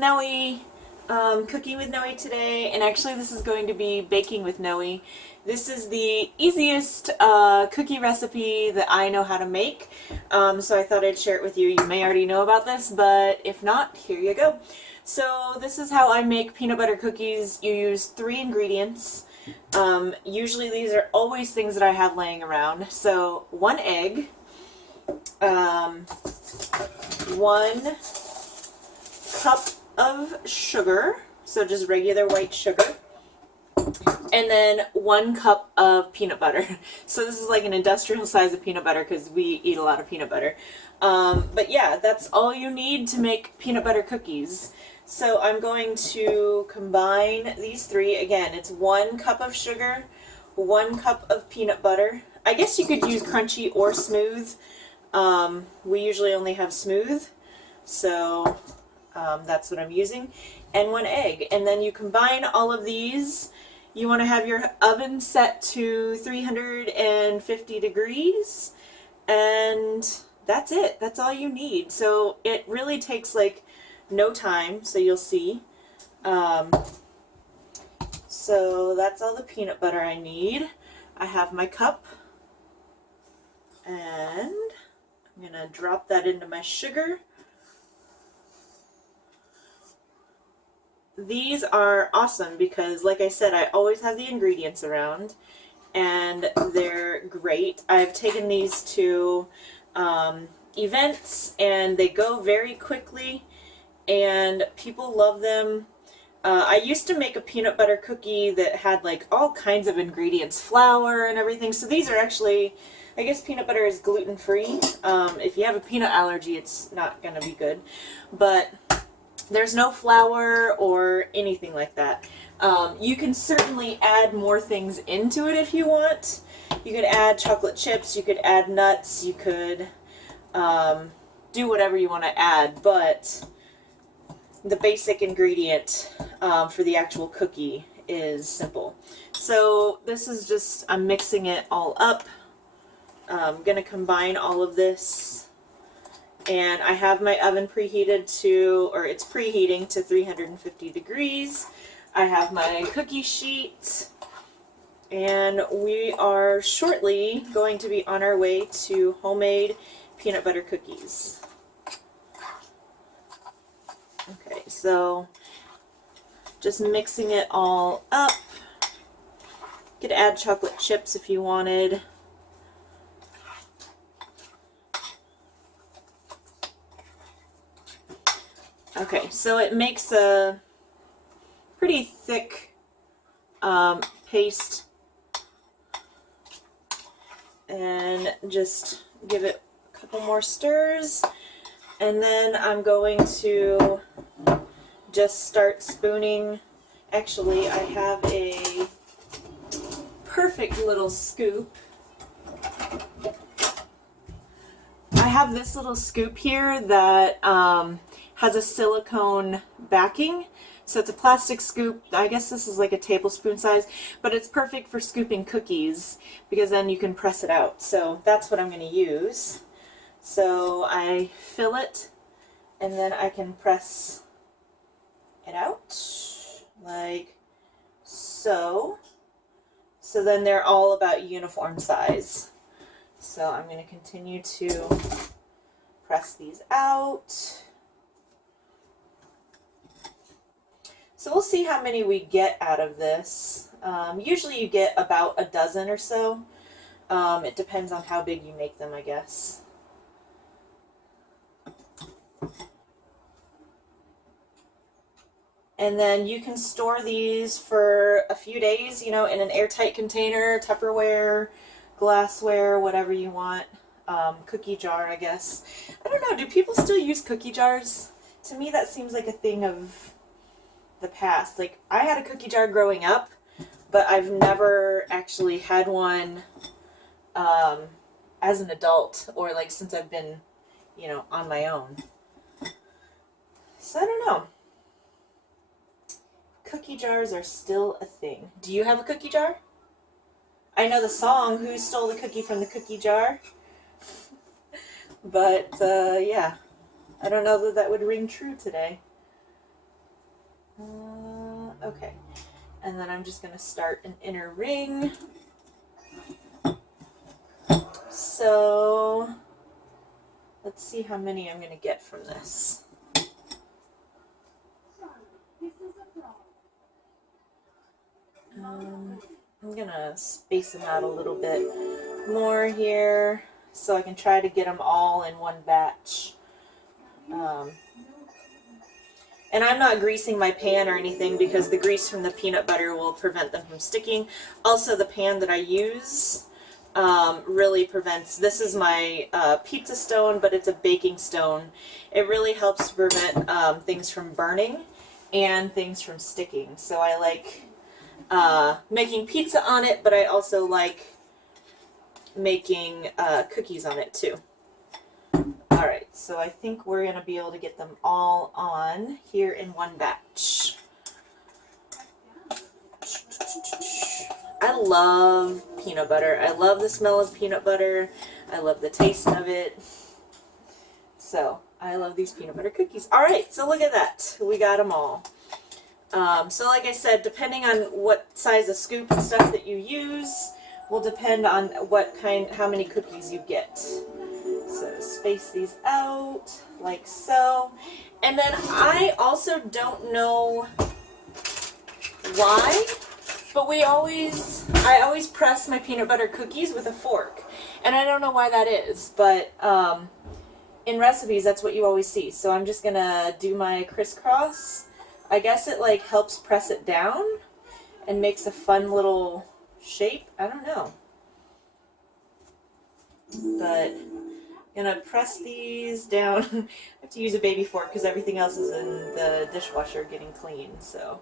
Noe, cooking with Noe today, and actually this is going to be baking with Noe. This is the easiest cookie recipe that I know how to make, so I thought I'd share it with you. You may already know about this, but if not, here you go. So this is how I make peanut butter cookies. You use 3 ingredients. Usually these are always things that I have laying around. So 1 egg, 1 cup of sugar, so just regular white sugar, and then 1 cup of peanut butter. So this is like an industrial size of peanut butter because we eat a lot of peanut butter. But yeah, that's all you need to make peanut butter cookies. So I'm going to combine these 3. Again, it's 1 cup of sugar, 1 cup of peanut butter. I guess you could use crunchy or smooth. We usually only have smooth, so that's what I'm using, and 1 egg. And then you combine all of these. You want to have your oven set to 350 degrees, and that's it. That's all you need. So it really takes like no time, so you'll see. So that's all the peanut butter I need. I have my cup, and I'm going to drop that into my sugar. These are awesome because, like I said, I always have the ingredients around, and they're great. I've taken these to events, and they go very quickly, and people love them. I used to make a peanut butter cookie that had like all kinds of ingredients, flour and everything. So these are actually, I guess peanut butter is gluten-free. If you have a peanut allergy, it's not going to be good. But there's no flour or anything like that. You can certainly add more things into it if you want. You could add chocolate chips, you could add nuts, you could do whatever you want to add, but the basic ingredient for the actual cookie is simple. So this is just, I'm mixing it all up. I'm going to combine all of this. And I have my oven preheated to, or it's preheating to 350 degrees. I have my cookie sheet, and we are shortly going to be on our way to homemade peanut butter cookies. Okay, so just mixing it all up. You could add chocolate chips if you wanted. Okay, so it makes a pretty thick paste, and just give it a couple more stirs, and then I'm going to just start spooning. Actually, I have a perfect little scoop. I have this little scoop here that has a silicone backing. So it's a plastic scoop. I guess this is like a tablespoon size, but it's perfect for scooping cookies because then you can press it out. So that's what I'm going to use. So I fill it, and then I can press it out like so. So then they're all about uniform size. So I'm going to continue to press these out. So we'll see how many we get out of this. Usually you get about a dozen or so. It depends on how big you make them, I guess. And then you can store these for a few days, you know, in an airtight container, Tupperware, glassware, whatever you want. Cookie jar, I guess. I don't know, do people still use cookie jars? To me that seems like a thing of the past. Like, I had a cookie jar growing up, but I've never actually had one as an adult, or like since I've been, you know, on my own. So I don't know. Cookie jars are still a thing. Do you have a cookie jar? I know the song, Who Stole the Cookie from the Cookie Jar? But, yeah. I don't know that that would ring true today. Okay, and then I'm just going to start an inner ring. So let's see how many I'm going to get from this. I'm going to space them out a little bit more here so I can try to get them all in one batch. And I'm not greasing my pan or anything because the grease from the peanut butter will prevent them from sticking. Also, the pan that I use really prevents, this is my pizza stone, but it's a baking stone. It really helps to prevent things from burning and things from sticking. So I like making pizza on it, but I also like making cookies on it too. Alright, so I think we're going to be able to get them all on here in one batch. I love peanut butter. I love the smell of peanut butter. I love the taste of it. So, I love these peanut butter cookies. Alright, so look at that. We got them all. So like I said, depending on what size of scoop and stuff that you use will depend on how many cookies you get. So space these out like so. And then I also don't know why, but I always press my peanut butter cookies with a fork. And I don't know why that is, but in recipes that's what you always see. So I'm just gonna do my crisscross. I guess it like helps press it down and makes a fun little shape. I don't know. But I'm gonna press these down. I have to use a baby fork because everything else is in the dishwasher getting clean. So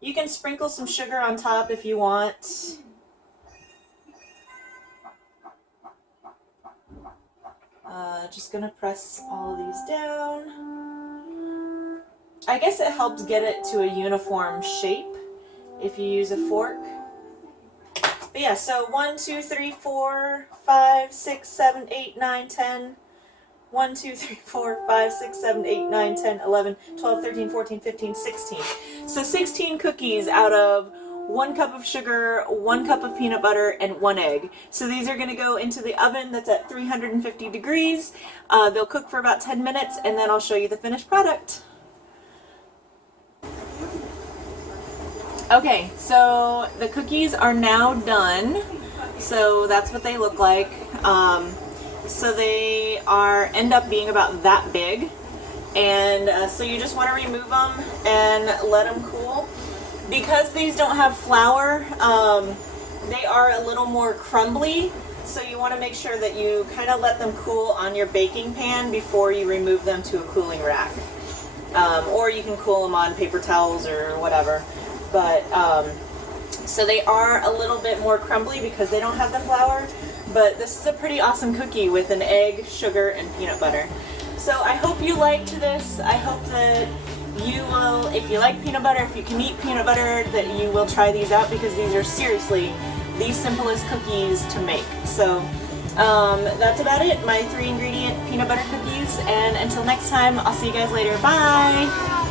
you can sprinkle some sugar on top if you want. Just gonna press all of these down. I guess it helps get it to a uniform shape if you use a fork. But yeah, so 1, 2, 3, 4, 5, 6, 7, 8, 9, 10. 1, 2, 3, 4, 5, 6, 7, 8, 9, 10, 11, 12, 13, 14, 15, 16. So 16 cookies out of 1 cup of sugar, 1 cup of peanut butter, and 1 egg. So these are going to go into the oven that's at 350 degrees. They'll cook for about 10 minutes, and then I'll show you the finished product. Okay, so the cookies are now done. So that's what they look like. So they end up being about that big. And so you just want to remove them and let them cool. Because these don't have flour, they are a little more crumbly. So you want to make sure that you kind of let them cool on your baking pan before you remove them to a cooling rack. Or you can cool them on paper towels or whatever. But so they are a little bit more crumbly because they don't have the flour. But this is a pretty awesome cookie with an egg, sugar, and peanut butter. So I hope you liked this. I hope that you will, if you like peanut butter, if you can eat peanut butter, that you will try these out because these are seriously the simplest cookies to make. So that's about it, my 3 ingredient peanut butter cookies. And until next time, I'll see you guys later. Bye!